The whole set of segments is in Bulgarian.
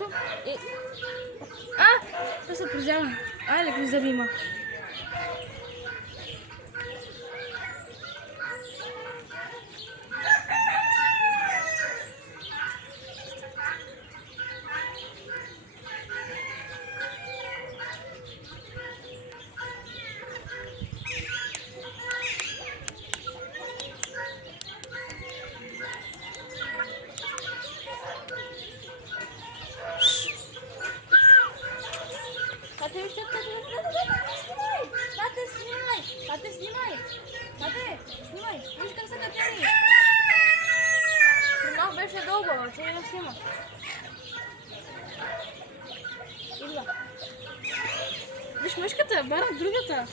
нещо и... Това се призява. Айде, какви зъби има. Тате, вижте, тате, снимай! Тате, снимай! Тате, снимай! Виж как са катери! Малко беше дълго, че не снима. Идва. Виж мъжката, бара другата.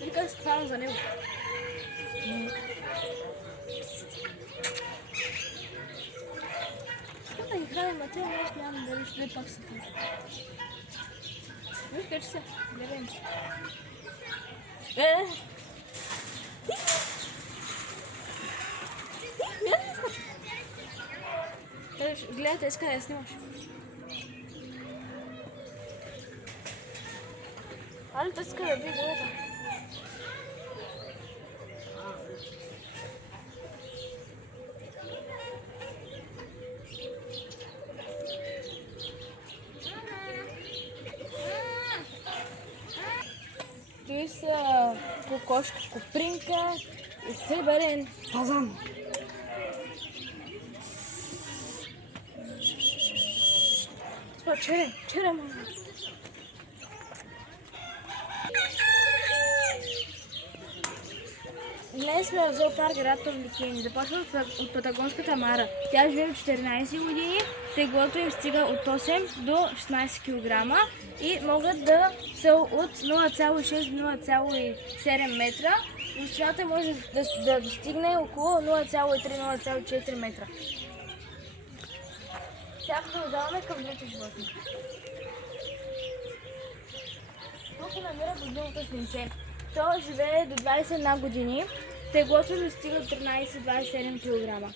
Виж как се хвана за него. Да ги храним, а тя нещо нямам дали ще пак се храни. Виж къде се, гледаем се. Гледайте, иска да я снимаш. Али, той иска да би другата. Той са кокошка, копринка и сребърен фазан. Това чере, мама. Днес сме в зоопарк град Павликени. Започва от патагонската мара. Тя живее от 14 години. Теглото им стига от 8 до 16 кг и могат да са от 0,6 до 0,7 метра. Височината може да достигне около 0,3-0,4 метра. Сега продължаваме към другите животни. Тук се намира годилното свинче. То живее до 21 години. Теглото достига от 13-27 кг.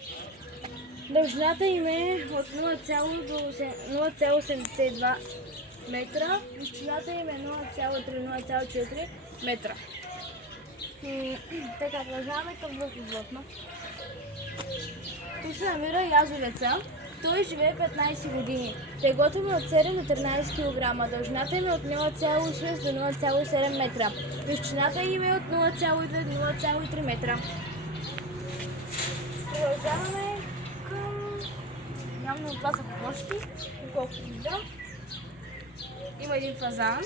Дължината им е от 0,0 до 0,82 метра. Височината им е 0,3-0,4 метра. Така, продължаваме към другото животно. Тук се намира язовеца. Той живее 15 години. Теглото му е от 7 до 13 кг. Дължината им е от 0,6 до 0,7 метра. Височината им е от 0,2 до 0,3 метра. Продължаваме към... Явно това са кокошки, колкото виждам. Има един фазан.